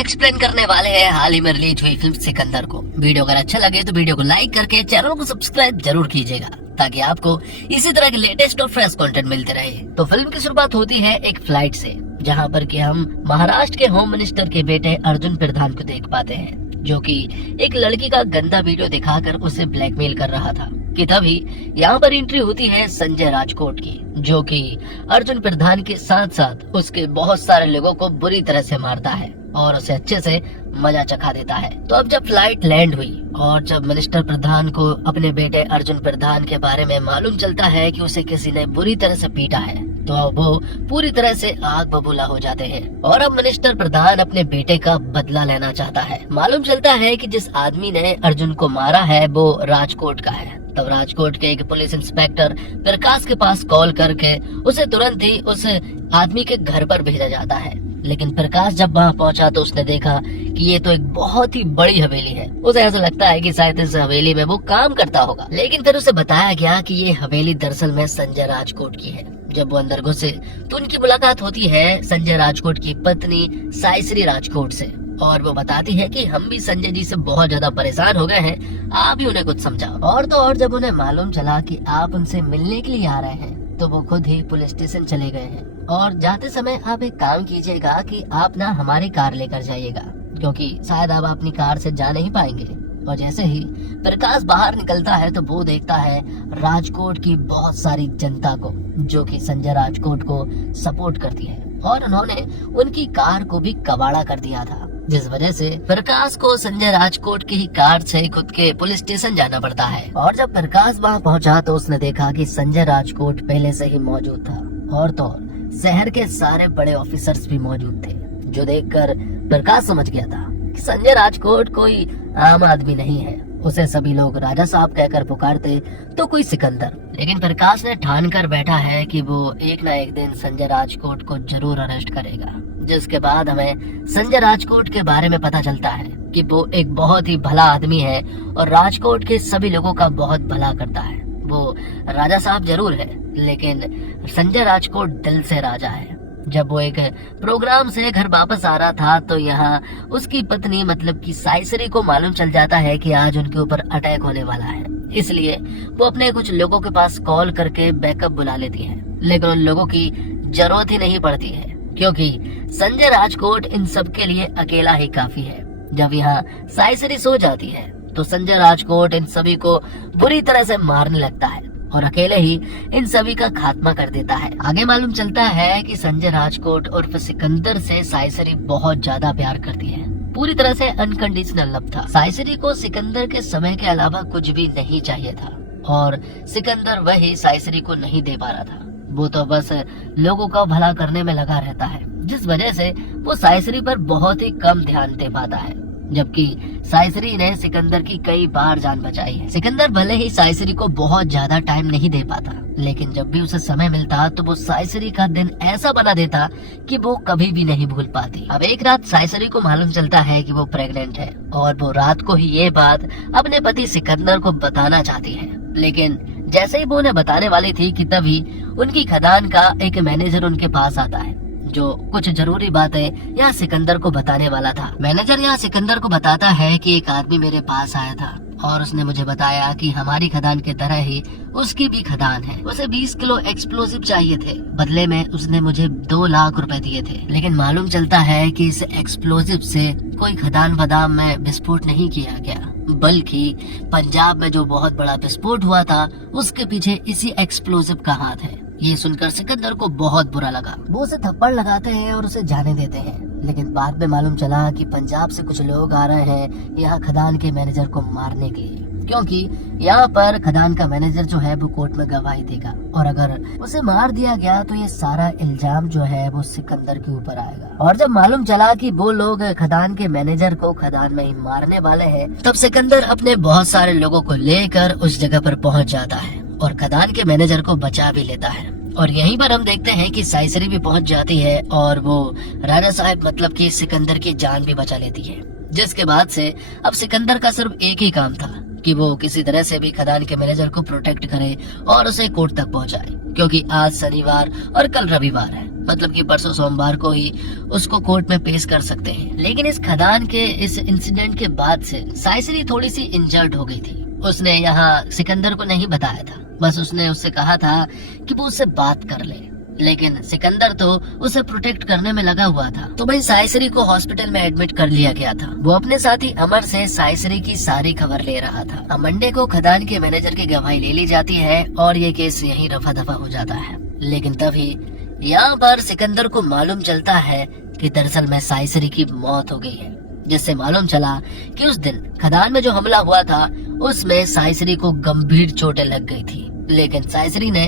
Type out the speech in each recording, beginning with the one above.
Explain करने वाले हैं हाल ही में रिलीज हुई फिल्म सिकंदर को। वीडियो अगर अच्छा लगे तो वीडियो को लाइक करके चैनल को सब्सक्राइब जरूर कीजिएगा ताकि आपको इसी तरह के लेटेस्ट और फ्रेश कंटेंट मिलते रहे। तो फिल्म की शुरुआत होती है एक फ्लाइट से, जहां पर कि हम महाराष्ट्र के होम मिनिस्टर के बेटे अर्जुन प्रधान को देख पाते हैं, जो कि एक लड़की का गंदा वीडियो दिखाकर उसे ब्लैकमेल कर रहा था। कि तभी यहाँ पर एंट्री होती है संजय राजकोट की, जो कि अर्जुन प्रधान के साथ साथ उसके बहुत सारे लोगों को बुरी तरह से मारता है और उसे अच्छे से मजा चखा देता है। तो अब जब फ्लाइट लैंड हुई और जब मिनिस्टर प्रधान को अपने बेटे अर्जुन प्रधान के बारे में मालूम चलता है कि उसे किसी ने बुरी तरह से पीटा है, तो अब वो पूरी तरह से आग बबूला हो जाते हैं और अब मिनिस्टर प्रधान अपने बेटे का बदला लेना चाहता है। मालूम चलता है कि जिस आदमी ने अर्जुन को मारा है वो राजकोट का है। तब राजकोट के एक पुलिस इंस्पेक्टर प्रकाश के पास कॉल करके उसे तुरंत ही उस आदमी के घर पर भेजा जाता है। लेकिन प्रकाश जब वहाँ पहुंचा तो उसने देखा कि ये तो एक बहुत ही बड़ी हवेली है। उसे ऐसा लगता है कि शायद इस हवेली में वो काम करता होगा, लेकिन फिर उसे बताया गया कि ये हवेली दरअसल में संजय राजकोट की है। जब वो अंदर घुसे तो उनकी मुलाकात होती है संजय राजकोट की पत्नी साइश्री राजकोट से, और वो बताती है कि हम भी संजय जी से बहुत ज्यादा परेशान हो गए हैं, आप ही उन्हें कुछ समझाओ। और तो और जब उन्हें मालूम चला कि आप उनसे मिलने के लिए आ रहे हैं तो वो खुद ही पुलिस स्टेशन चले गए हैं। और जाते समय आप एक काम कीजिएगा कि आप ना हमारी कार लेकर जाइएगा, क्योंकि शायद आप अपनी कार से जा नहीं पाएंगे। और जैसे ही प्रकाश बाहर निकलता है तो वो देखता है राजकोट की बहुत सारी जनता को, जो कि संजय राजकोट को सपोर्ट करती है, और उन्होंने उनकी कार को भी कबाड़ा कर दिया था, जिस वजह से प्रकाश को संजय राजकोट की ही कार से खुद के पुलिस स्टेशन जाना पड़ता है। और जब प्रकाश वहाँ पहुँचा तो उसने देखा कि संजय राजकोट पहले से ही मौजूद था, और तो और शहर के सारे बड़े ऑफिसर्स भी मौजूद थे, जो देखकर प्रकाश समझ गया था कि संजय राजकोट कोई आम आदमी नहीं है। उसे सभी लोग राजा साहब कहकर पुकारते तो कोई सिकंदर। लेकिन प्रकाश ने ठान कर बैठा है कि वो एक ना एक दिन संजय राजकोट को जरूर अरेस्ट करेगा। जिसके बाद हमें संजय राजकोट के बारे में पता चलता है कि वो एक बहुत ही भला आदमी है और राजकोट के सभी लोगों का बहुत भला करता है। वो राजा साहब जरूर है, लेकिन संजय राजकोट दिल से राजा है। जब वो एक प्रोग्राम से घर वापस आ रहा था तो यहाँ उसकी पत्नी मतलब कि साइश्री को मालूम चल जाता है कि आज उनके ऊपर अटैक होने वाला है। इसलिए वो अपने कुछ लोगों के पास कॉल करके बैकअप बुला लेती है, लेकिन उन लोगों की जरूरत ही नहीं पड़ती है, क्योंकि संजय राजकोट इन सब के लिए अकेला ही काफी है। जब यहाँ साइश्री सो जाती है तो संजय राजकोट इन सभी को बुरी तरह से मारने लगता है और अकेले ही इन सभी का खात्मा कर देता है। आगे मालूम चलता है कि संजय राजकोट उर्फ सिकंदर से साइश्री बहुत ज्यादा प्यार करती है, पूरी तरह से अनकंडीशनल लव था। साइश्री को सिकंदर के समय के अलावा कुछ भी नहीं चाहिए था और सिकंदर वही साइश्री को नहीं दे पा रहा था। वो तो बस लोगों का भला करने में लगा रहता है, जिस वजह से वो साइश्री पर बहुत ही कम ध्यान दे पाता है, जबकि साइश्री ने सिकंदर की कई बार जान बचाई है। सिकंदर भले ही साइश्री को बहुत ज्यादा टाइम नहीं दे पाता, लेकिन जब भी उसे समय मिलता तो वो साइश्री का दिन ऐसा बना देता कि वो कभी भी नहीं भूल पाती। अब एक रात साइश्री को मालूम चलता है कि वो प्रेग्नेंट है और वो रात को ही ये बात अपने पति सिकंदर को बताना चाहती है। लेकिन जैसे ही वो उन्हें बताने वाली थी कि तभी उनकी खदान का एक मैनेजर उनके पास आता है, जो कुछ जरूरी बातें यहाँ सिकंदर को बताने वाला था। मैनेजर यहाँ सिकंदर को बताता है कि एक आदमी मेरे पास आया था और उसने मुझे बताया कि हमारी खदान की तरह ही उसकी भी खदान है। उसे 20 किलो एक्सप्लोसिव चाहिए थे, बदले में उसने मुझे 2 लाख रुपए दिए थे। लेकिन मालूम चलता है कि इस एक्सप्लोसिव से कोई खदान बदाम में विस्फोट नहीं किया गया, बल्कि पंजाब में जो बहुत बड़ा विस्फोट हुआ था उसके पीछे इसी एक्सप्लोसिव का हाथ है। ये सुनकर सिकंदर को बहुत बुरा लगा। वो उसे थप्पड़ लगाते हैं और उसे जाने देते हैं, लेकिन बाद में मालूम चला कि पंजाब से कुछ लोग आ रहे हैं यहाँ खदान के मैनेजर को मारने के लिए, क्योंकि यहाँ पर खदान का मैनेजर जो है वो कोर्ट में गवाही देगा और अगर उसे मार दिया गया तो ये सारा इल्जाम जो है वो सिकंदर के ऊपर आएगा। और जब मालूम चला कि वो लोग खदान के मैनेजर को खदान में ही मारने वाले हैं, तब सिकंदर अपने बहुत सारे लोगों को लेकर उस जगह पर पहुंच जाता है और खदान के मैनेजर को बचा भी लेता है। और यहीं पर हम देखते हैं कि साइश्री भी पहुंच जाती है और वो राजा साहब मतलब कि सिकंदर की जान भी बचा लेती है। जिसके बाद से अब सिकंदर का सिर्फ एक ही काम था कि वो किसी तरह से भी खदान के मैनेजर को प्रोटेक्ट करे और उसे कोर्ट तक पहुंचाए, क्योंकि आज शनिवार और कल रविवार है। मतलब कि परसों सोमवार को ही उसको कोर्ट में पेश कर सकते हैं। लेकिन इस खदान के इस इंसिडेंट के बाद से साइसरी थोड़ी सी इंजर्ड हो गई थी। उसने यहाँ सिकंदर को नहीं बताया था, बस उसने उससे कहा था कि वो उससे बात कर ले, लेकिन सिकंदर तो उसे प्रोटेक्ट करने में लगा हुआ था। तो भाई साइसरी को हॉस्पिटल में एडमिट कर लिया गया था। वो अपने साथी अमर से साइसरी की सारी खबर ले रहा था। अब मंडे को खदान के मैनेजर की गवाही ले ली जाती है और ये केस यहीं रफा दफा हो जाता है। लेकिन तभी यहाँ पर सिकंदर को मालूम चलता है कि दरअसल में साइसरी की मौत हो गई है, जिससे मालूम चला कि उस दिन खदान में जो हमला हुआ था उसमें साइसरी को गंभीर चोटें लग गई थी। लेकिन साइसरी ने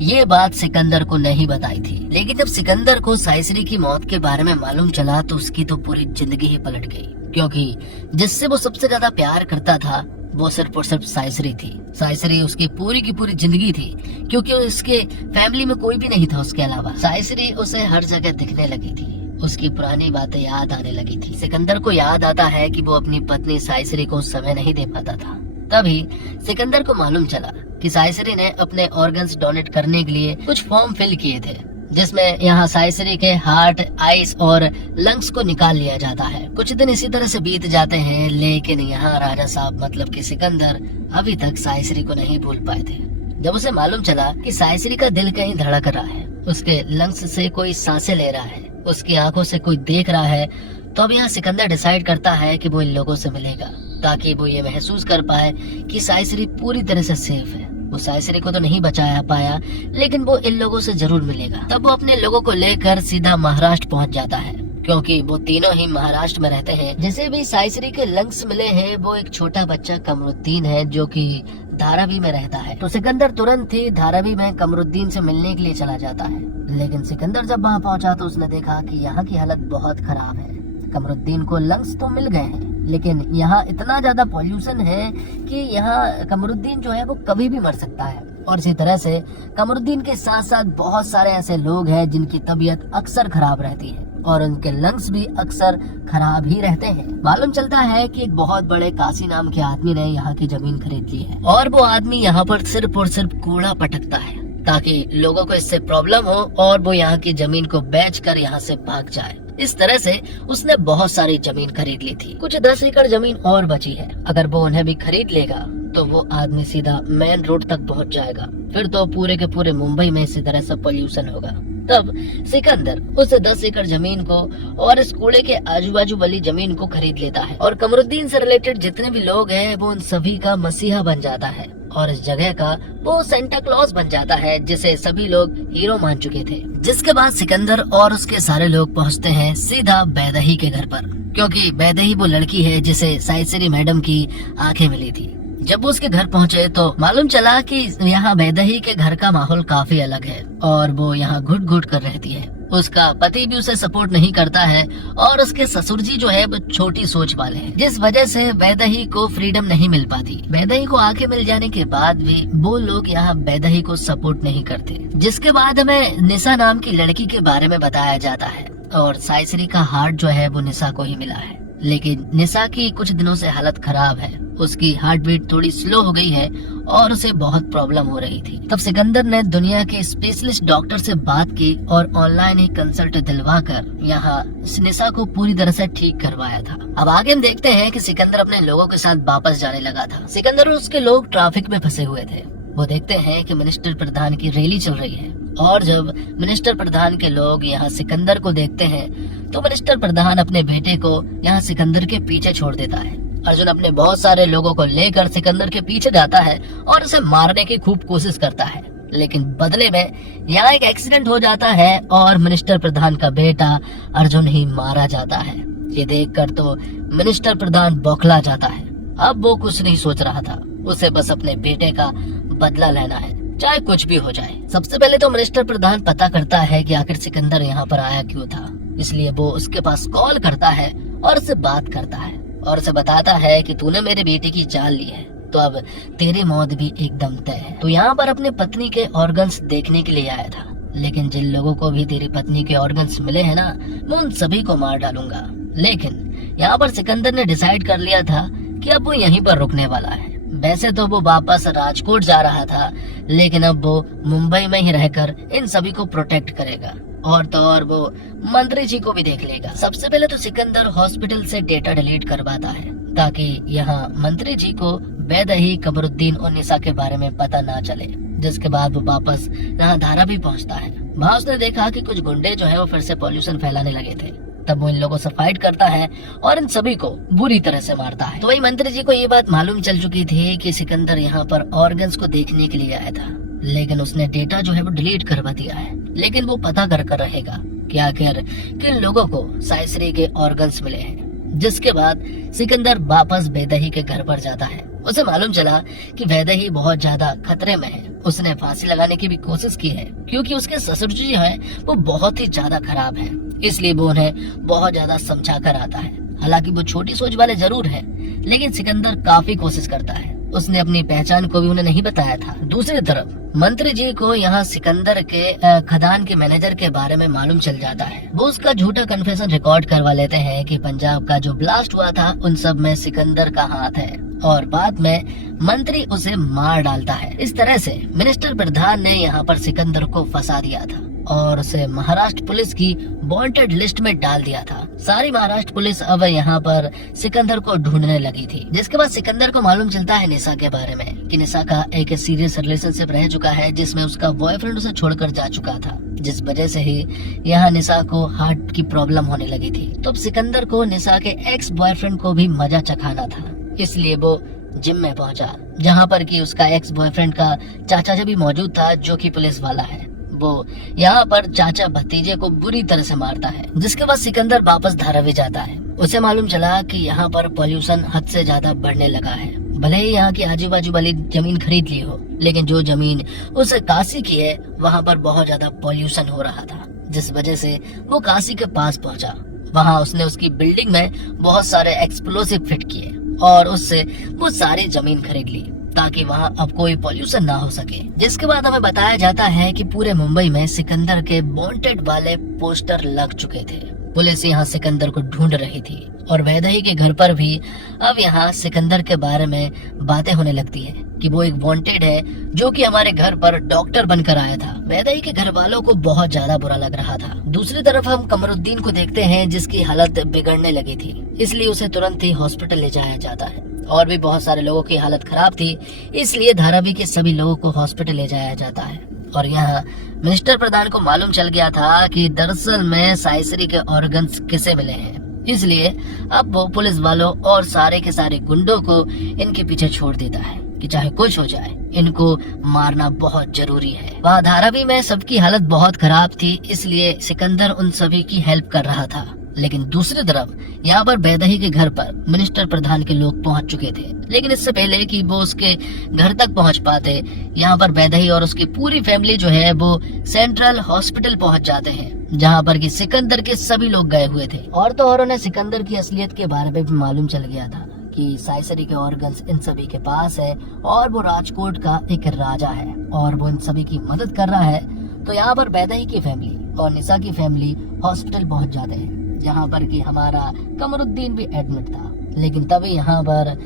ये बात सिकंदर को नहीं बताई थी। लेकिन जब सिकंदर को साइसरी की मौत के बारे में मालूम चला तो उसकी तो पूरी जिंदगी ही पलट गई, क्योंकि जिससे वो सबसे ज्यादा प्यार करता था वो सिर्फ और सिर्फ साइसरी थी। साइसरी उसकी पूरी की पूरी जिंदगी थी, क्योंकि उसके फैमिली में कोई भी नहीं था उसके अलावा। साइसरी उसे हर जगह दिखने लगी थी, उसकी पुरानी बातें याद आने लगी थी। सिकंदर को याद आता है कि वो अपनी पत्नी साइसरी को समय नहीं दे पाता था। तभी सिकंदर को मालूम चला कि साइसरी ने अपने ऑर्गन्स डोनेट करने के लिए कुछ फॉर्म फिल किए थे, जिसमें यहाँ साइसरी के हार्ट, आइस और लंग्स को निकाल लिया जाता है। कुछ दिन इसी तरह से बीत जाते हैं, लेकिन यहाँ राजा साहब मतलब कि सिकंदर अभी तक साइसरी को नहीं भूल पाए थे। जब उसे मालूम चला कि साइसरी का दिल कहीं धड़क रहा है, उसके लंग्स से कोई सांसें ले रहा है, उसकी आंखों से कोई देख रहा है, तो अब यहाँ सिकंदर डिसाइड करता है कि वो इन लोगों से मिलेगा, ताकि वो ये महसूस कर पाए कि साइसरी पूरी तरह से सेफ है। वो साइसरी को तो नहीं बचाया पाया, लेकिन वो इन लोगों से जरूर मिलेगा। तब वो अपने लोगों को लेकर सीधा महाराष्ट्र पहुंच जाता है, क्योंकि वो तीनों ही महाराष्ट्र में रहते हैं। जिसे भी साइसरी के लंग्स मिले हैं वो एक छोटा बच्चा कमरुद्दीन है, जो कि धारावी में रहता है। तो सिकंदर तुरंत ही धारावी में कमरुद्दीन से मिलने के लिए चला जाता है। लेकिन सिकंदर जब वहाँ पहुँचा तो उसने देखा कि यहाँ की हालत बहुत खराब है। कमरुद्दीन को लंग्स तो मिल गए हैं, लेकिन यहाँ इतना ज्यादा पॉल्यूशन है कि यहाँ कमरुद्दीन जो है वो कभी भी मर सकता है। और इसी तरह से कमरुद्दीन के साथ साथ बहुत सारे ऐसे लोग हैं जिनकी तबीयत अक्सर खराब रहती है और उनके लंग्स भी अक्सर खराब ही रहते हैं। मालूम चलता है कि एक बहुत बड़े काशी नाम के आदमी ने यहाँ की जमीन खरीद ली है, और वो आदमी यहाँ पर सिर्फ और सिर्फ कूड़ा पटकता है, ताकि लोगों को इससे प्रॉब्लम हो और वो यहाँ की जमीन को बेचकर यहाँ से भाग जाए। इस तरह से उसने बहुत सारी जमीन खरीद ली थी। कुछ 10 एकड़ जमीन और बची है। अगर वो उन्हें भी खरीद लेगा तो वो आदमी सीधा मेन रोड तक पहुंच जाएगा। फिर तो पूरे के पूरे मुंबई में इसी तरह से पोल्यूशन होगा। तब सिकंदर उस 10 एकड़ जमीन को और इस कूड़े के आजू बाजू वाली जमीन को खरीद लेता है, और कमरुद्दीन से रिलेटेड जितने भी लोग हैं वो उन सभी का मसीहा बन जाता है, और इस जगह का वो सेंटा क्लॉज बन जाता है, जिसे सभी लोग हीरो मान चुके थे। जिसके बाद सिकंदर और उसके सारे लोग पहुंचते हैं सीधा बैदही के घर पर, क्योंकि बैदही वो लड़की है जिसे साइसरी मैडम की आंखें मिली थी। जब वो उसके घर पहुंचे तो मालूम चला कि यहाँ बैदही के घर का माहौल काफी अलग है, और वो यहाँ घुट घुट कर रहती है। उसका पति भी उसे सपोर्ट नहीं करता है, और उसके ससुर जी जो है वो छोटी सोच वाले हैं, जिस वजह से बैदही को फ्रीडम नहीं मिल पाती। बैदही को आंखें मिल जाने के बाद भी वो लोग यहाँ बैदही को सपोर्ट नहीं करते। जिसके बाद हमें निशा नाम की लड़की के बारे में बताया जाता है, और साइसरी का हार्ट जो है वो निशा को ही मिला है। लेकिन निशा की कुछ दिनों से हालत खराब है, उसकी हार्ट बीट थोड़ी स्लो हो गई है और उसे बहुत प्रॉब्लम हो रही थी। तब सिकंदर ने दुनिया के स्पेशलिस्ट डॉक्टर से बात की और ऑनलाइन ही कंसल्ट दिलवाकर यहाँ निशा को पूरी तरह से ठीक करवाया था। अब आगे हम देखते हैं कि सिकंदर अपने लोगों के साथ वापस जाने लगा था। सिकंदर और उसके लोग ट्रैफिक में फंसे हुए थे। वो देखते हैं कि मिनिस्टर प्रधान की रैली चल रही है, और जब मिनिस्टर प्रधान के लोग यहाँ सिकंदर को देखते हैं तो मिनिस्टर प्रधान अपने बेटे को यहाँ सिकंदर के पीछे छोड़ देता है। अर्जुन अपने बहुत सारे लोगों को लेकर सिकंदर के पीछे जाता है और उसे मारने की खूब कोशिश करता है, लेकिन बदले में यहाँ एक एक्सीडेंट हो जाता है और मिनिस्टर प्रधान का बेटा अर्जुन ही मारा जाता है। ये देखकर तो मिनिस्टर प्रधान बौखला जाता है। अब वो कुछ नहीं सोच रहा था, उसे बस अपने बेटे का बदला लेना है, चाहे कुछ भी हो जाए। सबसे पहले तो मिनिस्टर प्रधान पता करता है कि आखिर सिकंदर यहाँ पर आया क्यों था, इसलिए वो उसके पास कॉल करता है और उससे बात करता है और उसे बताता है कि तूने मेरे बेटे की जान ली है, तो अब तेरी मौत भी एकदम तय है। तो यहाँ पर अपनी पत्नी के ऑर्गन्स देखने के लिए आया था, लेकिन जिन लोगों को भी तेरी पत्नी के ऑर्गन्स मिले हैं ना, मैं उन सभी को मार डालूंगा। लेकिन यहाँ पर सिकंदर ने डिसाइड कर लिया था कि अब वो यहीं पर रुकने वाला है। वैसे तो वो वापस राजकोट जा रहा था, लेकिन अब वो मुंबई में ही रहकर इन सभी को प्रोटेक्ट करेगा और तो और वो मंत्री जी को भी देख लेगा। सबसे पहले तो सिकंदर हॉस्पिटल से डेटा डिलीट करवाता है ताकि यहाँ मंत्री जी को वैदेही, कमरुद्दीन और निशा के बारे में पता ना चले। जिसके बाद वो वापस यहाँ धारावी पहुँचता है। वहाँ उसने देखा कि कुछ गुंडे जो है वो फिर से पॉल्यूशन फैलाने लगे थे। तब वो इन लोगों से फाइट करता है और इन सभी को बुरी तरह से मारता है। तो वही मंत्री जी को ये बात मालूम चल चुकी थी कि सिकंदर यहाँ पर ऑर्गन्स को देखने के लिए आया था, लेकिन उसने डेटा जो है वो डिलीट करवा दिया है। लेकिन वो पता कर रहेगा कि आखिर किन लोगों को साइसरी के ऑर्गन्स मिले हैं। जिसके बाद सिकंदर वापस वैदेही के घर पर जाता है। उसे मालूम चला कि वैदेही बहुत ज्यादा खतरे में है। उसने फांसी लगाने की भी कोशिश की है क्योंकि उसके ससुर जी हैं वो बहुत ही ज्यादा खराब हैं। इसलिए वो उन्हें बहुत ज्यादा समझा कर आता है। हालांकि वो छोटी सोच वाले जरूर हैं, लेकिन सिकंदर काफी कोशिश करता है। उसने अपनी पहचान को भी उन्हें नहीं बताया था। दूसरी तरफ मंत्री जी को यहाँ सिकंदर के खदान के मैनेजर के बारे में मालूम चल जाता है। वो उसका झूठा कन्फेशन रिकॉर्ड करवा लेते हैं कि पंजाब का जो ब्लास्ट हुआ था उन सब में सिकंदर का हाथ है, और बाद में मंत्री उसे मार डालता है। इस तरह से मिनिस्टर प्रधान ने यहाँ पर सिकंदर को फंसा दिया था और उसे महाराष्ट्र पुलिस की वांटेड लिस्ट में डाल दिया था। सारी महाराष्ट्र पुलिस अब यहाँ पर सिकंदर को ढूंढने लगी थी। जिसके बाद सिकंदर को मालूम चलता है निशा के बारे में कि निशा का एक सीरियस रिलेशनशिप रह चुका है जिसमें उसका बॉयफ्रेंड उसे छोड़कर जा चुका था, जिस वजह से ही यहाँ निशा को हार्ट की प्रॉब्लम होने लगी थी। तो सिकंदर को निशा के एक्स बॉयफ्रेंड को भी मजा चखाना था, इसलिए वो जिम में पहुंचा, जहाँ पर कि उसका एक्स बॉयफ्रेंड का चाचा जी भी मौजूद था जो कि पुलिस वाला है। वो यहाँ पर चाचा भतीजे को बुरी तरह से मारता है। जिसके बाद सिकंदर वापस धारावी जाता है। उसे मालूम चला कि यहाँ पर पॉल्यूशन हद से ज्यादा बढ़ने लगा है। भले ही यहाँ की आजू बाजू वाली जमीन खरीद ली हो, लेकिन जो जमीन उसे काशी की है वहाँ पर बहुत ज्यादा पॉल्यूशन हो रहा था, जिस वजह से वो काशी के पास पहुँचा। वहाँ उसने उसकी बिल्डिंग में बहुत सारे एक्सप्लोसिव फिट किए और उससे वो सारी जमीन खरीद ली ताकि वहाँ अब कोई पॉल्यूशन ना हो सके। जिसके बाद हमें बताया जाता है कि पूरे मुंबई में सिकंदर के वांटेड वाले पोस्टर लग चुके थे। पुलिस यहाँ सिकंदर को ढूंढ रही थी और वैदेही के घर पर भी अब यहाँ सिकंदर के बारे में बातें होने लगती है कि वो एक वांटेड है जो कि हमारे घर पर डॉक्टर बनकर आया था। वैदेही के घर वालों को बहुत ज्यादा बुरा लग रहा था। दूसरी तरफ हम कमरुद्दीन को देखते हैं जिसकी हालत बिगड़ने लगी थी, इसलिए उसे तुरंत ही हॉस्पिटल ले जाया जाता है। और भी बहुत सारे लोगों की हालत खराब थी, इसलिए धारावी के सभी लोगों को हॉस्पिटल ले जाया जाता है। और यहाँ मिनिस्टर प्रधान को मालूम चल गया था कि दरअसल में साइसरी के ऑर्गन्स किसे मिले हैं, इसलिए अब वो पुलिस वालों और सारे के सारे गुंडों को इनके पीछे छोड़ देता है कि चाहे कुछ हो जाए इनको मारना बहुत जरूरी है। वहाँ धारावी में सबकी हालत बहुत खराब थी, इसलिए सिकंदर उन सभी की हेल्प कर रहा था। लेकिन दूसरी तरफ यहाँ पर वैदेही के घर पर मिनिस्टर प्रधान के लोग पहुंच चुके थे, लेकिन इससे पहले कि वो उसके घर तक पहुंच पाते, यहाँ पर वैदेही और उसकी पूरी फैमिली जो है वो सेंट्रल हॉस्पिटल पहुंच जाते हैं, जहाँ पर कि सिकंदर के सभी लोग गए हुए थे। और तो और उन्हें सिकंदर की असलियत के बारे में भी मालूम चल गया था कि साइसरी के ऑर्गन्स इन सभी के पास है और वो राजकोट का एक राजा है और वो इन सभी की मदद कर रहा है। तो यहाँ पर वैदेही की फैमिली और निशा की फैमिली हॉस्पिटल पहुंच जाते हैं, जहाँ पर कि हमारा कमरुद्दीन भी एडमिट था। लेकिन तभी यहाँ पर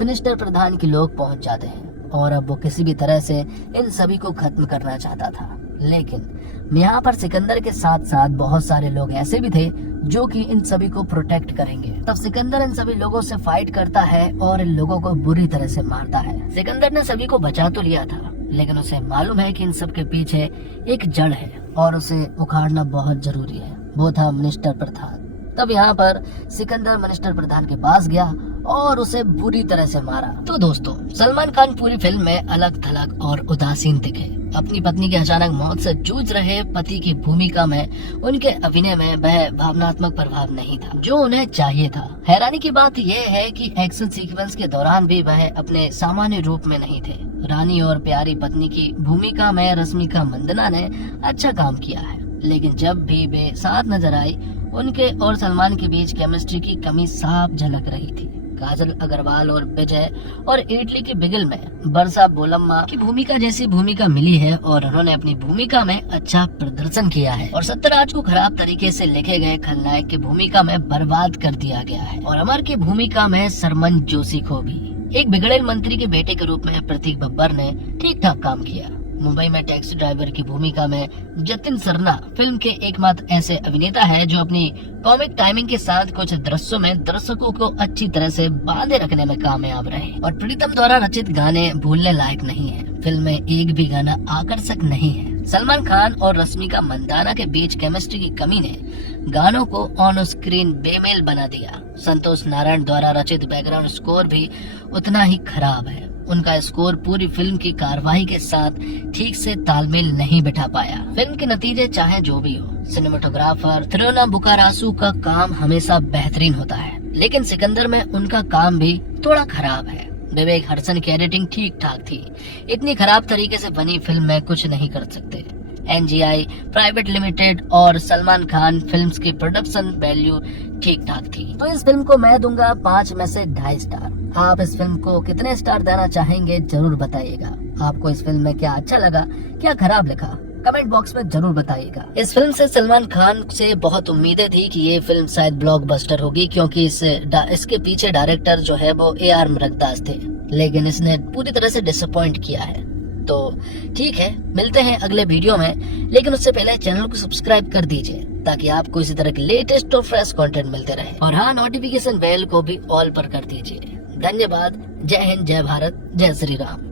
मिनिस्टर प्रधान के लोग पहुंच जाते हैं और अब वो किसी भी तरह से इन सभी को खत्म करना चाहता था। लेकिन यहाँ पर सिकंदर के साथ साथ बहुत सारे लोग ऐसे भी थे जो कि इन सभी को प्रोटेक्ट करेंगे। तब सिकंदर इन सभी लोगों से फाइट करता है और इन लोगों को बुरी तरह से मारता है। सिकंदर ने सभी को बचा तो लिया था, लेकिन उसे मालूम है कि इन सब के पीछे एक जड़ है और उसे उखाड़ना बहुत जरूरी है। वो था मिनिस्टर प्रधान। तब यहाँ पर सिकंदर मिनिस्टर प्रधान के पास गया और उसे बुरी तरह से मारा। तो दोस्तों, सलमान खान पूरी फिल्म में अलग थलग और उदासीन दिखे। अपनी पत्नी की अचानक मौत से जूझ रहे पति की भूमिका में उनके अभिनय में वह भावनात्मक प्रभाव नहीं था जो उन्हें चाहिए था। हैरानी की बात यह है कि एक्शन सीक्वेंस के दौरान भी वह अपने सामान्य रूप में नहीं थे। रानी और प्यारी पत्नी की भूमिका में रश्मिका मंदाना ने अच्छा काम किया है, लेकिन जब भी वे साथ नजर आई उनके और सलमान के बीच केमिस्ट्री की कमी साफ झलक रही थी। काजल अग्रवाल और विजय और इटली की बिगल में बरसा बोलम्मा की भूमिका जैसी भूमिका मिली है और उन्होंने अपनी भूमिका में अच्छा प्रदर्शन किया है। और सत्यराज को खराब तरीके से लिखे गए खलनायक की भूमिका में बर्बाद कर दिया गया है। और अमर की भूमिका में सरमन जोशी को भी एक बिगड़ेल मंत्री के बेटे के रूप में प्रतीक बब्बर ने ठीक ठाक काम किया। मुंबई में टैक्सी ड्राइवर की भूमिका में जतिन सरना फिल्म के एकमात्र ऐसे अभिनेता है जो अपनी कॉमिक टाइमिंग के साथ कुछ दृश्यों में दर्शकों को अच्छी तरह से बांधे रखने में कामयाब रहे। और प्रीतम द्वारा रचित गाने भूलने लायक नहीं है। फिल्म में एक भी गाना आकर्षक नहीं है। सलमान खान और रश्मिका मंदाना के बीच केमिस्ट्री की कमी ने गानों को ऑन स्क्रीन बेमेल बना दिया। संतोष नारायण द्वारा रचित बैकग्राउंड स्कोर भी उतना ही खराब है। उनका स्कोर पूरी फिल्म की कार्रवाई के साथ ठीक से तालमेल नहीं बिठा पाया। फिल्म के नतीजे चाहे जो भी हो, सिनेमेटोग्राफर त्रियोना बुकारासु का काम हमेशा बेहतरीन होता है, लेकिन सिकंदर में उनका काम भी थोड़ा खराब है। विवेक हडसन की एडिटिंग ठीक ठाक थी। इतनी खराब तरीके से बनी फिल्म में कुछ नहीं कर सकते। NGI प्राइवेट लिमिटेड और सलमान खान फिल्म्स की प्रोडक्शन वैल्यू ठीक ठाक थी। तो इस फिल्म को मैं दूंगा 5 में से 2.5 स्टार। आप इस फिल्म को कितने स्टार देना चाहेंगे जरूर बताइएगा। आपको इस फिल्म में क्या अच्छा लगा, क्या खराब लगा, कमेंट बॉक्स में जरूर बताइएगा। इस फिल्म से सलमान खान से बहुत उम्मीदें थी कि ये फिल्म शायद ब्लॉकबस्टर होगी, क्योंकि इसके पीछे डायरेक्टर जो है वो AR मुरुगदास थे, लेकिन इसने पूरी तरह से डिसअपॉइंट किया है। तो ठीक है, मिलते हैं अगले वीडियो में, लेकिन उससे पहले चैनल को सब्सक्राइब कर दीजिए ताकि आपको इसी तरह के लेटेस्ट और फ्रेश कंटेंट मिलते रहे। और हाँ, नोटिफिकेशन बेल को भी ऑल पर कर दीजिए। धन्यवाद। जय हिंद, जय भारत, जय श्री राम।